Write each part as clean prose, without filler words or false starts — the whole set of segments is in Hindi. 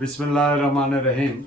बिस्मिल्लाहिर्रहमानिर्रहीम।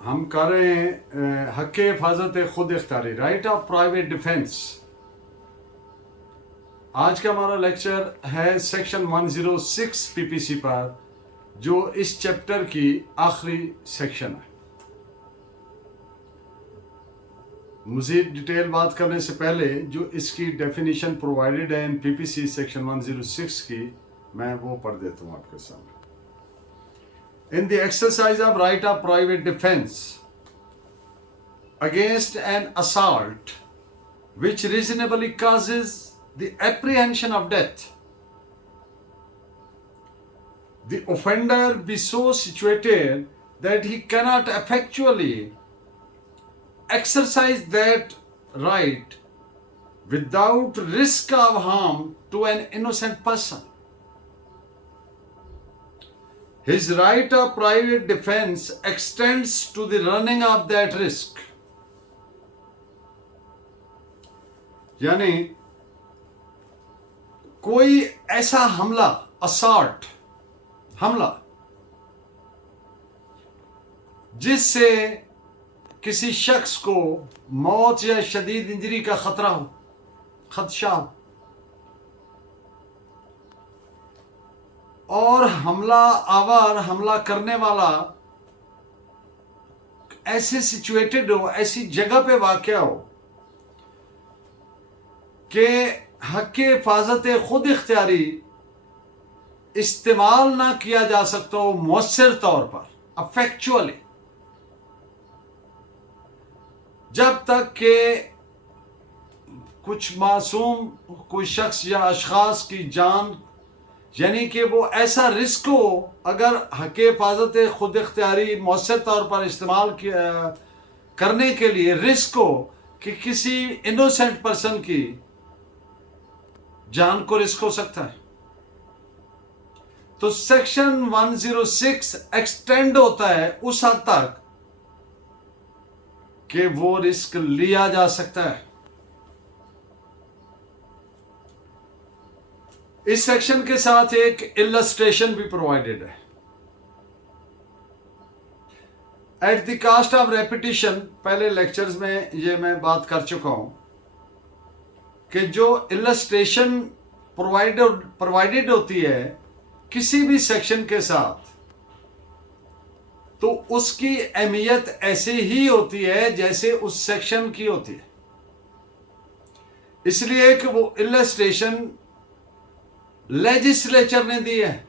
हम कर रहे हैं हक़ हिफाजत खुद इख्तियारी, राइट ऑफ प्राइवेट डिफेंस। आज का हमारा लेक्चर है सेक्शन 106 पीपीसी पर, जो इस चैप्टर की आखिरी सेक्शन है। मज़ीद डिटेल बात करने से पहले जो इसकी डेफिनेशन प्रोवाइडेड है इन पीपीसी सेक्शन 106 की, मैं वो पढ़ देता हूँ आपके सामने। In the exercise of right of private defense against an assault which reasonably causes the apprehension of death, the offender be so situated that he cannot effectually exercise that right without risk of harm to an innocent person. His right of private defense extends to the running of that risk. यानी कोई ऐसा हमला, असॉल्ट, हमला, जिससे किसी शख्स को मौत या शदीद इंजरी का खदशा हो, और हमला करने वाला ऐसे सिचुएटेड हो, ऐसी जगह पे वाक़या हो कि हक़ हिफाजत खुद इख्तियारी इस्तेमाल ना किया जा सकता हो मौसर तौर पर, अफेक्चुअली, जब तक कि कुछ मासूम, कोई शख्स या अशखास की जान, यानी कि वो ऐसा रिस्क हो, अगर हक़ हिफाजत खुद इख्तियारी मौसर तौर पर इस्तेमाल करने के लिए रिस्क हो कि किसी इनोसेंट पर्सन की जान को रिस्क हो सकता है, तो सेक्शन 106 एक्सटेंड होता है उस हद तक कि वो रिस्क लिया जा सकता है। इस सेक्शन के साथ एक इलस्ट्रेशन भी प्रोवाइडेड है। At the cost of repetition, पहले लेक्चर्स में ये मैं बात कर चुका हूं कि जो इलस्ट्रेशन प्रोवाइडेड होती है किसी भी सेक्शन के साथ, तो उसकी अहमियत ऐसे ही होती है जैसे उस सेक्शन की होती है। इसलिए कि वो इलस्ट्रेशन लेजिस्लेचर ने दी है,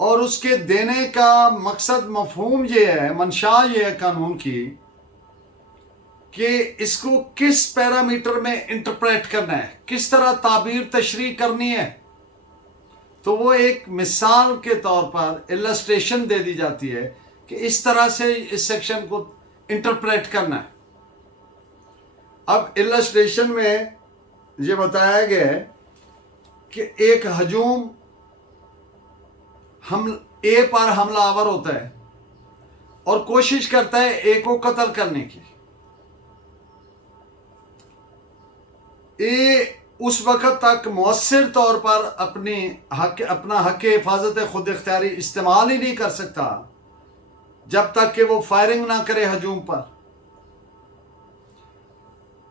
और उसके देने का मकसद, मफहूम ये है, मंशा ये है कानून की, कि इसको किस पैरामीटर में इंटरप्रेट करना है, किस तरह ताबीर तशरीह करनी है। तो वो एक मिसाल के तौर पर इलस्ट्रेशन दे दी जाती है कि इस तरह से इस सेक्शन को इंटरप्रेट करना है। अब इलस्ट्रेशन में ये बताया गया है कि एक हजूम ए पर हमलावर होता है और कोशिश करता है ए को कत्ल करने की। ए उस वक्त तक मौसर तौर पर अपना हक़ हिफाजत खुद इख्तियारी इस्तेमाल ही नहीं कर सकता जब तक कि वो फायरिंग ना करे हजूम पर।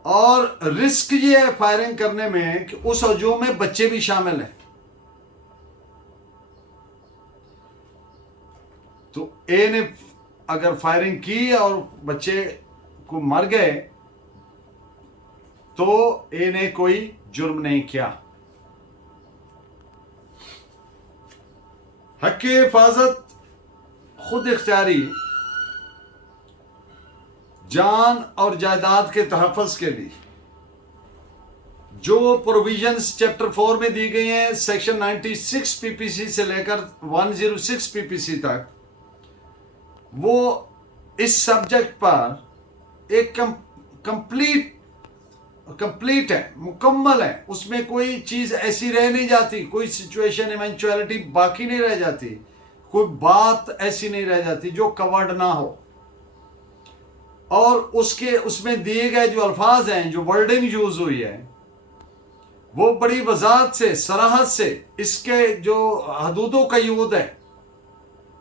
और रिस्क ये है फायरिंग करने में कि उस हजूम में बच्चे भी शामिल हैं। तो ए ने अगर फायरिंग की और बच्चे को मर गए, तो ए ने कोई जुर्म नहीं किया। हक़ हिफाजत खुद इख्तियारी जान और जायदाद के तहफ़्फ़ुज़ के लिए जो प्रोविजंस चैप्टर 4 में दी गई हैं, सेक्शन 96 पीपीसी से लेकर 106 पीपीसी तक, वो इस सब्जेक्ट पर एक कंप्लीट है, मुकम्मल है। उसमें कोई चीज़ ऐसी रह नहीं जाती, कोई सिचुएशन, इवेंचुअलिटी बाकी नहीं रह जाती, कोई बात ऐसी नहीं रह जाती जो कवर्ड ना हो। और उसमें दिए गए जो अल्फाज हैं, जो वर्डिंग यूज हुई है, वो बड़ी वजाहत से, सराहत से इसके जो हदूदों का यूद है,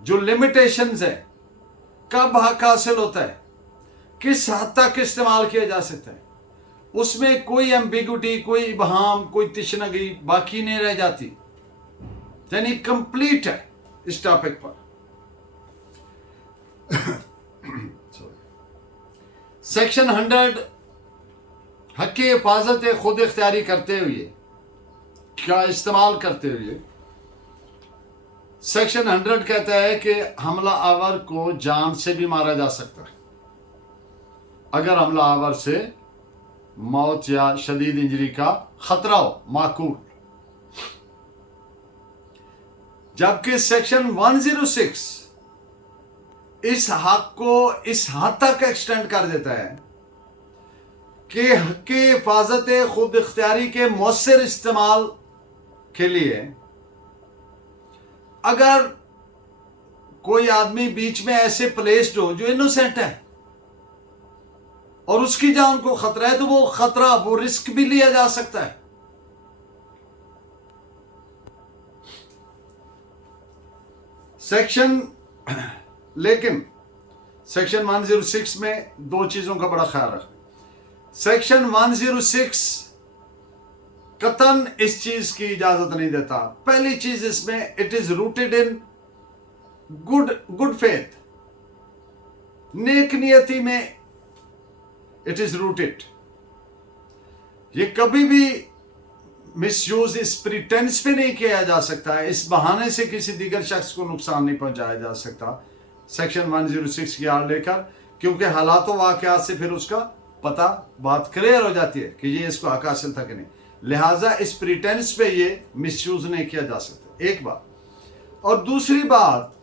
जो लिमिटेशंस है, कब हक हासिल होता है, किस हद तक इस्तेमाल किया जा सकता है, उसमें कोई एम्बिगुटी, कोई इबहाम, कोई तिशनगी बाकी नहीं रह जाती, यानी कंप्लीट है इस टॉपिक पर। सेक्शन 100 हक की हिफाजत खुद इख्तियारी करते हुए, क्या इस्तेमाल करते हुए, सेक्शन 100 कहता है कि हमला आवर को जान से भी मारा जा सकता है अगर हमला आवर से मौत या शदीद इंजरी का खतरा हो, माकूल। जबकि सेक्शन 106 इस हक को इस हद तक एक्सटेंड कर देता है कि हक की हिफाजत खुद इख्तियारी के मौसर इस्तेमाल के लिए अगर कोई आदमी बीच में ऐसे प्लेस्ड हो जो इनोसेंट है और उसकी जान को खतरा है, तो वो खतरा, वो रिस्क भी लिया जा सकता है। लेकिन सेक्शन 106 में दो चीजों का बड़ा ख्याल रखना। सेक्शन 106 कतन इस चीज की इजाजत नहीं देता। पहली चीज इसमें, it is rooted in good faith, नेक नियति में इट इज रूटेड। ये कभी भी मिसयूज इस प्रिटेंस पे नहीं किया जा सकता है, इस बहाने से किसी दीगर शख्स को नुकसान नहीं पहुंचाया जा सकता सेक्शन 106 की आड़ लेकर, क्योंकि हालातों वाकयात से फिर उसका पता, बात क्लियर हो जाती है कि ये इसको हक हासिल था कि नहीं। लिहाजा इस प्रिटेंस पे ये मिसयूज नहीं किया जा सकता, एक बात। और दूसरी बात,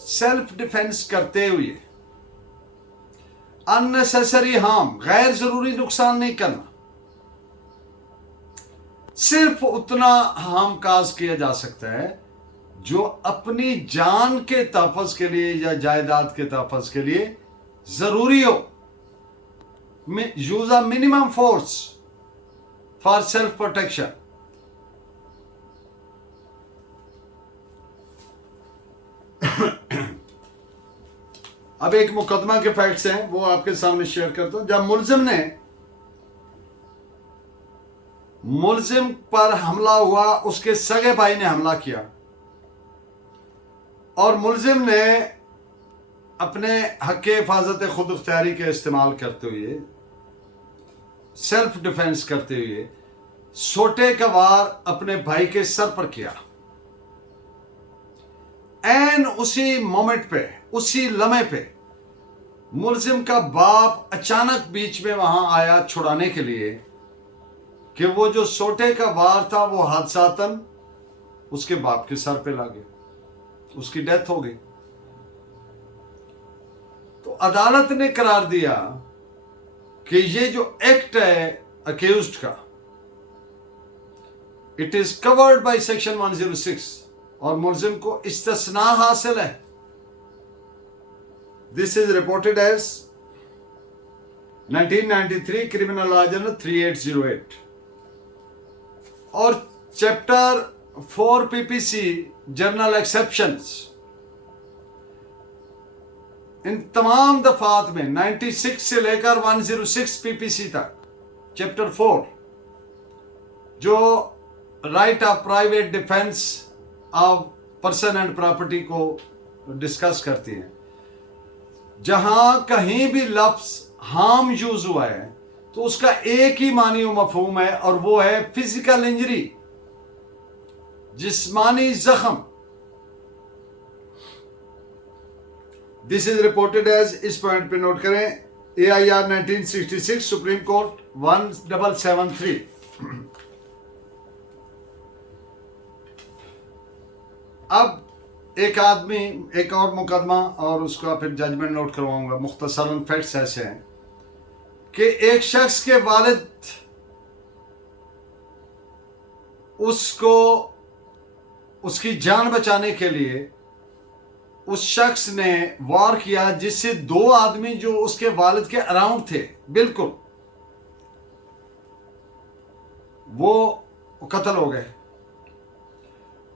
सेल्फ डिफेंस करते हुए अननेसेसरी हार्म, गैर जरूरी नुकसान नहीं करना। सिर्फ उतना हार्म काज किया जा सकता है जो अपनी जान के तहफ़्फ़ुज़ के लिए या जायदाद के तहफ़्फ़ुज़ के लिए जरूरी हो। Use a minimum force for self protection. अब एक मुकदमा के फैक्ट्स हैं, वो आपके सामने शेयर करता हूं। जब मुलजिम पर हमला हुआ, उसके सगे भाई ने हमला किया और मुलजिम ने अपने हक की हिफाजत खुद इख्तियारी के इस्तेमाल करते हुए, सेल्फ डिफेंस करते हुए सोटे का वार अपने भाई के सर पर किया। एन उसी मोमेंट पे, उसी लम्हे पे मुलजिम का बाप अचानक बीच में वहां आया छुड़ाने के लिए कि वो जो सोटे का वार था वो हादसातन उसके बाप के सर पे लग गया, उसकी डेथ हो गई। तो अदालत ने करार दिया कि ये जो एक्ट है अक्यूज्ड का, it is covered by section 106 और मुलजिम को इस्तिस्ना हासिल है। This is reported as 1993 criminal law journal 3808 और चैप्टर 4 पीपीसी जर्नल एक्सेप्शंस। इन तमाम दफात में 96 से लेकर 106 पीपीसी तक चैप्टर 4 जो right of private defence of person and property को डिस्कस करती है, जहां कहीं भी लफ्ज हार्म यूज हुआ है तो उसका एक ही मानी व मफहूम है और वो है फिजिकल इंजरी, जिस्मानी जख्म। दिस इज रिपोर्टेड एज, इस पॉइंट पे नोट करें, AIR 1966 सुप्रीम कोर्ट 1773। अब एक आदमी, एक और मुकदमा और उसका फिर जजमेंट नोट करवाऊंगा। मुख्तसरन फैक्ट्स ऐसे हैं कि एक शख्स के वालिद उसको उसकी जान बचाने के लिए उस शख्स ने वार किया, जिससे दो आदमी जो उसके वालिद के अराउंड थे, बिल्कुल वो कत्ल हो गए।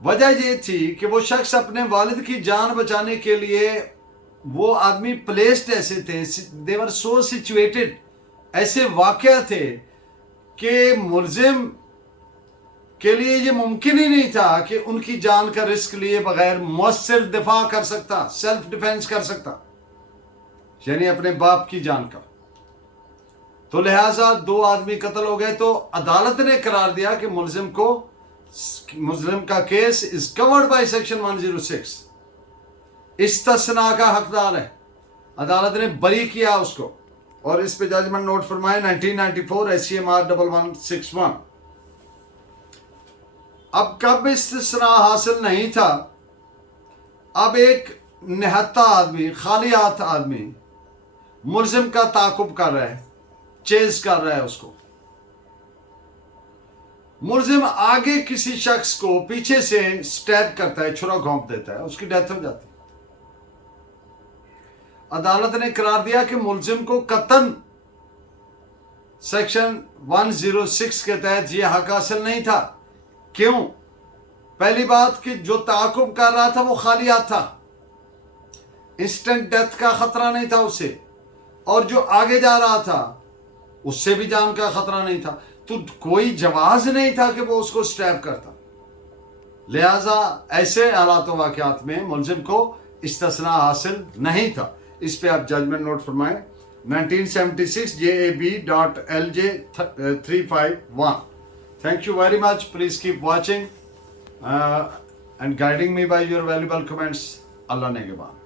वजह ये थी कि वो शख्स अपने वालिद की जान बचाने के लिए, वो आदमी प्लेस्ड ऐसे थे, देवर सो सिचुएटेड, ऐसे वाकया थे कि मुलजिम के लिए ये मुमकिन ही नहीं था कि उनकी जान का रिस्क लिए बगैर मुअस्सिर दिफा कर सकता, सेल्फ डिफेंस कर सकता, यानी अपने बाप की जान का। तो लिहाजा 2 आदमी कत्ल हो गए। तो अदालत ने करार दिया कि मुलजिम का case is covered by section 106, इस्तस्ना का हकदार है। अदालत ने बरी किया उसको, और इस पे जजमेंट नोट फरमाए 1994 SCMR 1161। अब कब इस्तिस्ना हासिल नहीं था, अब एक निहत्ता आदमी, खालियात आदमी मुलजिम का ताकुब कर रहा है, चेज कर रहा है उसको। मुलजिम आगे किसी शख्स को पीछे से स्टैब करता है, छुरा घोंप देता है, उसकी डेथ हो जाती है। अदालत ने करार दिया कि मुलजिम को कतन सेक्शन 106 के तहत यह हक हासिल नहीं था। क्यों? पहली बात कि जो ताकुब कर रहा था वो खालियात था, इंस्टेंट डेथ का खतरा नहीं था उससे, और जो आगे जा रहा था उससे भी जान का खतरा नहीं था, तो कोई जवाज नहीं था कि वो उसको स्टैब करता। लिहाजा ऐसे हालात वाक़यात में मुलजिम को इस्तिस्ना हासिल नहीं था। इस पे आप judgement note फरमाएं 1976 JAB.LJ351। Thank you very much. Please keep watching and guiding me by your valuable comments. Allah Negeban.